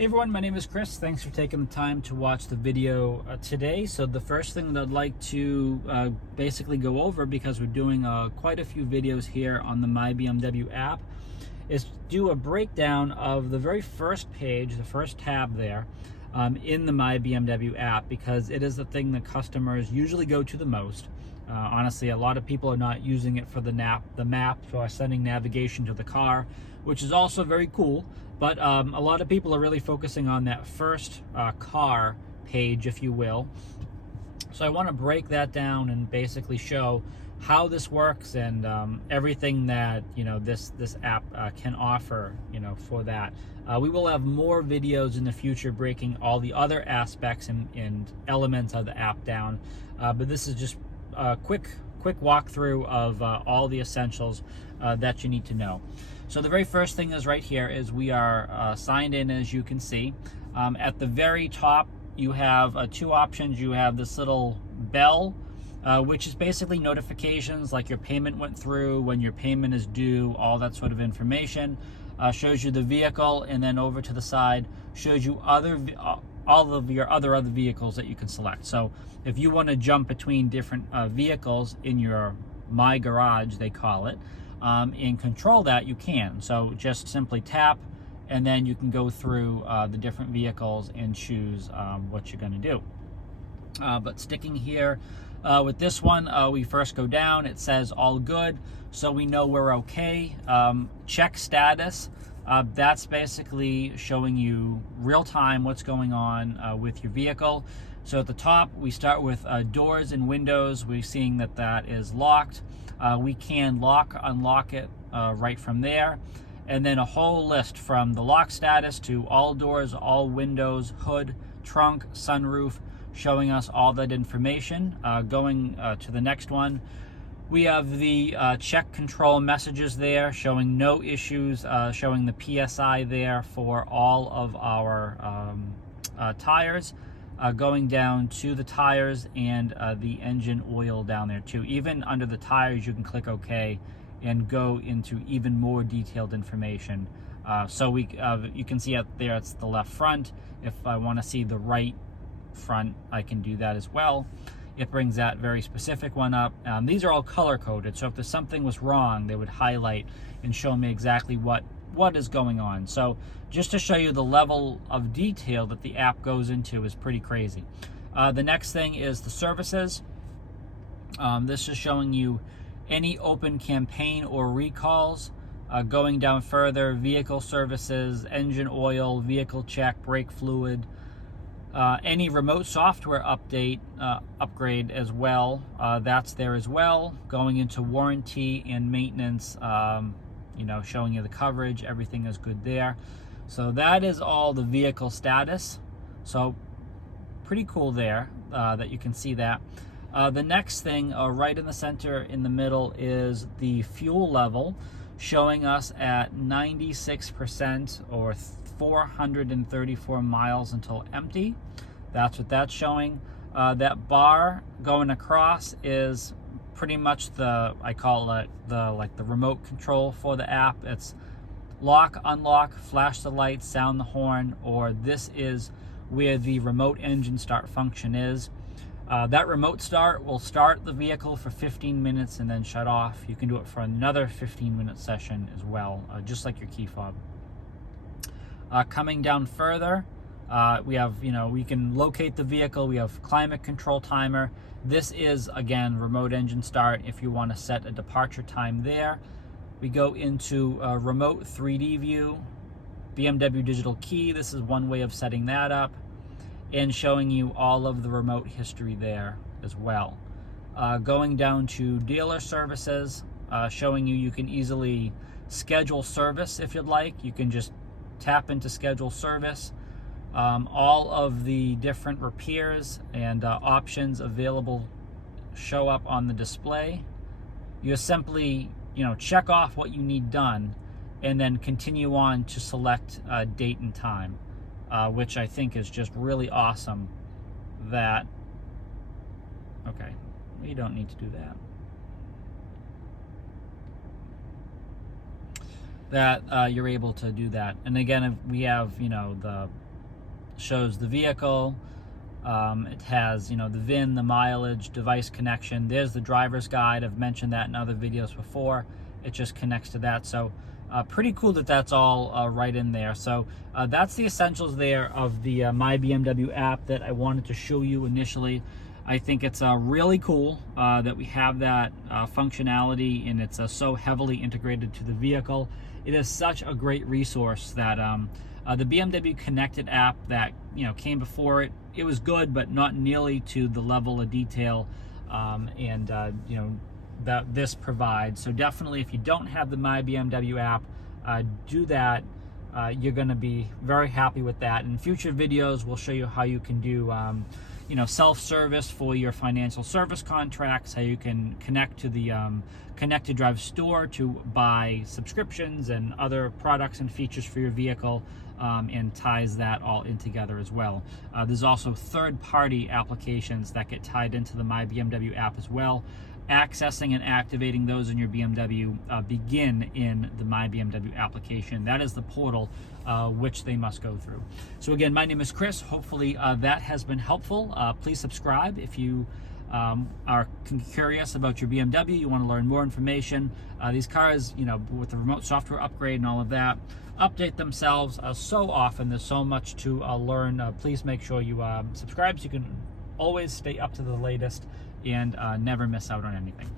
Hey everyone, my name is Chris. Thanks for taking the time to watch the video today. So the first thing that I'd like to basically go over, because we're doing quite a few videos here on the My BMW app, is do a breakdown of the very first page, the first tab there in the My BMW app, because it is the thing that customers usually go to the most. Honestly, a lot of people are not using it for the map or sending navigation to the car, which is also very cool. But a lot of people are really focusing on that first car page, if you will. So I want to break that down and basically show how this works and everything that this app can offer for that. We will have more videos in the future breaking all the other aspects and elements of the app down, but this is just a quick walkthrough of all the essentials that you need to know. So the very first thing is right here is we are signed in, as you can see. At the very top, you have two options. You have this little bell, which is basically notifications like your payment went through, when your payment is due, all that sort of information. Shows you the vehicle, and then over to the side shows you all of your other vehicles that you can select. So if you want to jump between different vehicles in your My Garage, they call it, and control that, you can. So just simply tap, and then you can go through the different vehicles and choose what you're going to do. But sticking here with this one, we first go down. It says all good, so we know we're okay. Check status. That's basically showing you real time what's going on with your vehicle. So at the top, we start with doors and windows. We're seeing that is locked. We can unlock it right from there. And then a whole list from the lock status to all doors, all windows, hood, trunk, sunroof, showing us all that information. Going to the next one, we have the check control messages there, showing no issues, showing the PSI there for all of our tires. Going down to the tires and the engine oil down there too. Even under the tires, you can click OK and go into even more detailed information. So you can see out there, it's the left front. If I want to see the right front, I can do that as well. It brings that very specific one up. These are all color coded, so if there's something was wrong, they would highlight and show me exactly what is going on. So just to show you the level of detail that the app goes into is pretty crazy. The next thing is the services. This is showing you any open campaign or recalls. Going down further, vehicle services, engine oil, vehicle check, brake fluid, any remote software upgrade as well, that's there as well. Going into warranty and maintenance, showing you the coverage, everything is good there. So that is all the vehicle status. So pretty cool there that you can see that. The next thing right in the center in the middle is the fuel level, showing us at 96% or 434 miles until empty. That's what that's showing. That bar going across is pretty much I call it the remote control for the app. It's lock, unlock, flash the lights, sound the horn, or this is where the remote engine start function is. That remote start will start the vehicle for 15 minutes and then shut off. You can do it for another 15-minute session as well, just like your key fob. Coming down further, we have, we can locate the vehicle. We have climate control timer. This is, again, remote engine start if you want to set a departure time there. We go into remote 3D view, BMW digital key. This is one way of setting that up and showing you all of the remote history there as well. Going down to dealer services, showing you can easily schedule service if you'd like. You can just tap into schedule service. All of the different repairs and options available show up on the display. You simply check off what you need done and then continue on to select date and time, which I think is just really awesome. Okay, you don't need to do that. You're able to do that. And again, we have the shows the vehicle. It has, the VIN, the mileage, device connection. There's the driver's guide. I've mentioned that in other videos before. It just connects to that. So pretty cool that that's all right in there. So that's the essentials there of the My BMW app that I wanted to show you initially. I think it's really cool that we have that functionality, and it's so heavily integrated to the vehicle. It is such a great resource that the BMW Connected app that came before it, it was good, but not nearly to the level of detail that this provides. So definitely, if you don't have the My BMW app, do that. You're going to be very happy with that. In future videos, we'll show you how you can do self-service for your financial service contracts, how you can connect to the Connected Drive store to buy subscriptions and other products and features for your vehicle, and ties that all in together as well. There's also third-party applications that get tied into the My BMW app as well. Accessing and activating those in your BMW begin in the My BMW application. That is the portal which they must go through. So again, my name is Chris. Hopefully that has been helpful. Please subscribe if you are curious about your BMW, you want to learn more information. These cars, with the remote software upgrade and all of that, update themselves so often. There's so much to learn. Please make sure you subscribe so you can always stay up to the latest and never miss out on anything.